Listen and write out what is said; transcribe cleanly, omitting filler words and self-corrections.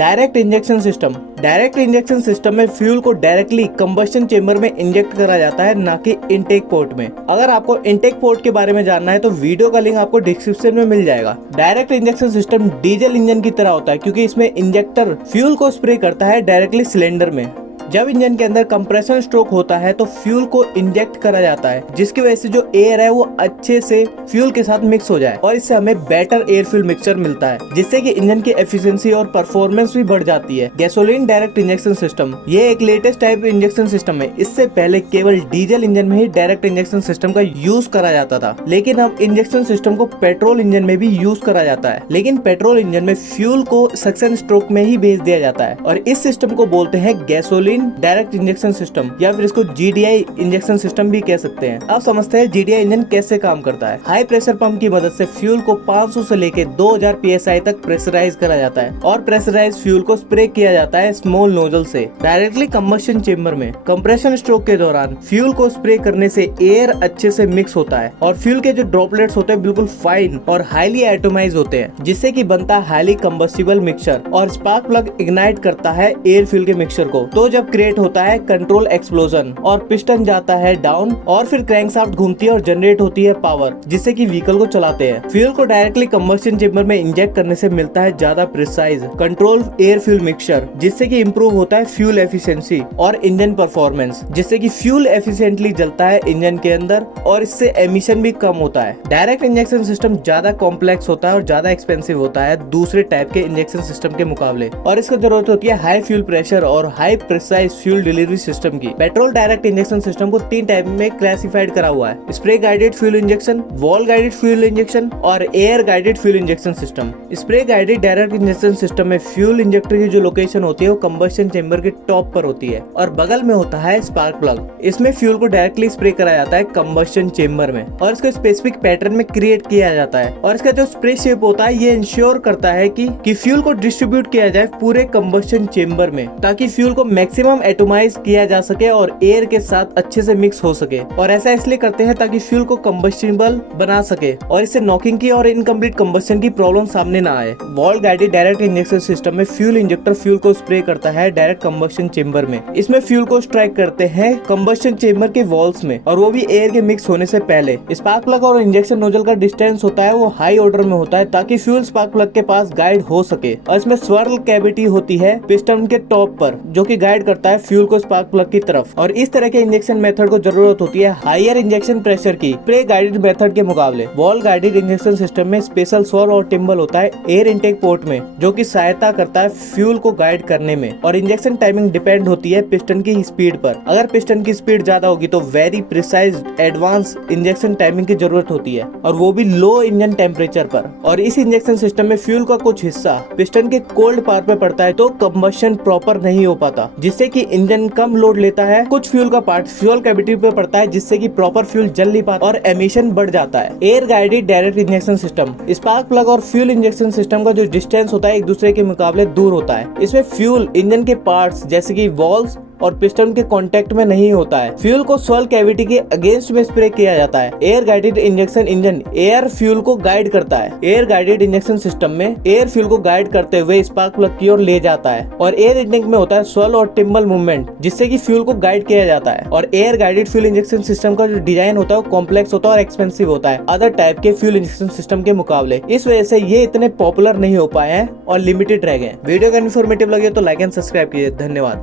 Direct injection system. Direct injection system में fuel को directly combustion chamber में inject करा जाता है, ना कि इनटेक पोर्ट में। अगर आपको इनटेक पोर्ट के बारे में जानना है तो वीडियो का लिंक आपको डिस्क्रिप्शन में मिल जाएगा। Direct injection system diesel engine की तरह होता है, क्योंकि इसमें इंजेक्टर फ्यूल को स्प्रे करता है डायरेक्टली सिलेंडर में। जब इंजन के अंदर कंप्रेशन स्ट्रोक होता है तो फ्यूल को इंजेक्ट करा जाता है, जिसकी वजह से जो एयर है वो अच्छे से फ्यूल के साथ मिक्स हो जाए और इससे हमें बेटर एयर फ्यूल मिक्सचर मिलता है, जिससे कि इंजन की एफिशिएंसी और परफॉर्मेंस भी बढ़ जाती है। गैसोलीन डायरेक्ट इंजेक्शन सिस्टम ये एक लेटेस्ट टाइप इंजेक्शन सिस्टम है। इससे पहले केवल डीजल इंजन में ही डायरेक्ट इंजेक्शन सिस्टम का यूज करा जाता था, लेकिन अब इंजेक्शन सिस्टम को पेट्रोल इंजन में भी यूज करा जाता है। लेकिन पेट्रोल इंजन में फ्यूल को सक्शन स्ट्रोक में ही भेज दिया जाता है और इस सिस्टम को बोलते हैं गैसोलीन डायरेक्ट इंजेक्शन सिस्टम, या फिर इसको जीडीआई इंजेक्शन सिस्टम भी कह सकते हैं। अब समझते हैं जीडीआई इंजन कैसे काम करता है। हाई प्रेशर पंप की मदद से फ्यूल को 500 से लेके 2000 पीएसआई तक प्रेशराइज करा जाता है और प्रेशराइज फ्यूल को स्प्रे किया जाता है स्मॉल नोजल से डायरेक्टली कंबशन चेंबर में। कंप्रेशन स्ट्रोक के दौरान फ्यूल को स्प्रे करने से एयर अच्छे से मिक्स होता है और फ्यूल के जो ड्रॉपलेट्स होते हैं बिल्कुल फाइन और हाईली एटोमाइज होते हैं, जिससे कि बनता है हाईली कंबस्टिबल मिक्सचर और स्पार्क प्लग इग्नाइट करता है एयर फ्यूल के मिक्सचर को। तो जब क्रिएट होता है कंट्रोल एक्सप्लोजन और पिस्टन जाता है डाउन और फिर क्रैंकशाफ्ट घूमती है और जनरेट होती है पावर, जिससे कि व्हीकल को चलाते हैं। फ्यूल को डायरेक्टली कंबशन चेंबर में इंजेक्ट करने से मिलता है ज्यादा precise control air fuel mixture, जिससे कि इंप्रूव होता है फ्यूल एफिशिएंसी और इंजन परफॉर्मेंस, जिससे कि फ्यूल एफिशिएंटली जलता है इंजन के अंदर और इससे एमिशन भी कम होता है। डायरेक्ट इंजेक्शन सिस्टम ज्यादा कॉम्प्लेक्स होता है और ज्यादा एक्सपेंसिव होता है दूसरे टाइप के इंजेक्शन सिस्टम के मुकाबले, और इसको जरूरत होती है हाई फ्यूल प्रेशर और high precise fuel delivery system की। पेट्रोल डायरेक्ट इंजेक्शन सिस्टम को 3 टाइप में क्लासिफाइड करा हुआ है: spray guided fuel injection, wall guided fuel injection और air guided fuel injection system. Spray guided direct injection system में fuel injector की जो लोकेशन होती है वो कंबशन चेंबर के टॉप पर होती है और बगल में होता है स्पार्क प्लग। इसमें फ्यूल को डायरेक्टली स्प्रे करा जाता है कंबशन चेंबर में और इसको स्पेसिफिक पैटर्न में क्रिएट किया जाता है, और इसका जो स्प्रे शेप होता है ये इंश्योर करता है कि फ्यूल को डिस्ट्रीब्यूट किया जाए पूरे कंबशन चेंबर में, ताकि फ्यूल को मैक्सिमम एटोमाइज किया जा सके और एयर के साथ अच्छे से मिक्स हो सके। और ऐसा इसलिए करते हैं ताकि फ्यूल को कंबस्टिबल बना सके और इससे नॉकिंग की और इनकम्प्लीट कंबस्शन की प्रॉब्लम सामने ना आए। Wall guided direct injection system में फ्यूल इंजेक्टर फ्यूल को स्प्रे करता है डायरेक्ट कंबशन चेंबर में। इसमें फ्यूल को स्ट्राइक करते हैं कंबशन चेंबर के वॉल्स में, और वो भी एयर के मिक्स होने से पहले। स्पार्क प्लग और इंजेक्शन नोजल का डिस्टेंस होता है वो हाई ऑर्डर में होता है, ताकि फ्यूल स्पार्क प्लग के पास गाइड हो सके। और इसमें स्वर्ल कैविटी होती है पिस्टन के टॉप पर, जो कि गाइड करता है फ्यूल को स्पार्क प्लग की तरफ। और इस तरह के इंजेक्शन मेथड को जरूरत होती है हायर इंजेक्शन प्रेशर की स्प्रे गाइडेड मेथड के मुकाबले। वॉल गाइडेड इंजेक्शन सिस्टम में स्पेशल स्वॉल और टिम्बल होता है एयर इनटेक पोर्ट में, जो कि सहायता करता है फ्यूल को गाइड करने में। और इंजेक्शन टाइमिंग डिपेंड होती है पिस्टन की स्पीड पर। अगर पिस्टन की स्पीड ज्यादा होगी तो very precise advance injection timing की जरूरत होती है, और वो भी लो इंजन टेम्परेचर पर। और इस इंजेक्शन सिस्टम में फ्यूल का कुछ हिस्सा पिस्टन के कोल्ड पार्ट पे पड़ता है तो कंबशन प्रॉपर नहीं हो पाता, जिससे कि इंजन कम लोड लेता है। कुछ फ्यूल का पार्ट फ्यूल कैविटी पे पड़ता है, जिससे कि प्रॉपर फ्यूल जल नहीं पाता और एमिशन बढ़ जाता है। Air guided direct injection system spark plug और फ्यूल इंजेक्शन सिस्टम का जो डिस्टेंस होता है एक दूसरे के मुकाबले दूर होता है। इसमें फ्यूल इंजन के पार्ट्स जैसे कि वॉल्स और पिस्टन के कांटेक्ट में नहीं होता है। फ्यूल को स्वर्ल कैविटी के अगेंस्ट में स्प्रे किया जाता है। Air guided injection engine air fuel को गाइड करता है। एयर गाइडेड इंजेक्शन सिस्टम में एयर फ्यूल को गाइड करते हुए स्पार्क प्लग की ओर ले जाता है, और एयर इंटेक में होता है स्वर्ल और टिम्बल मूवमेंट, जिससे कि फ्यूल को गाइड किया जाता है। और air guided fuel injection system का जो डिजाइन होता है वो कॉम्प्लेक्स होता है और एक्सपेंसिव होता है अदर टाइप के फ्यूल इंजेक्शन सिस्टम के मुकाबले। इस वजह से ये इतने पॉपुलर नहीं हो पाए हैं और लिमिटेड रह गए। वीडियो का इन्फॉर्मेटिव लगे तो लाइक एंड सब्सक्राइब कीजिए। धन्यवाद।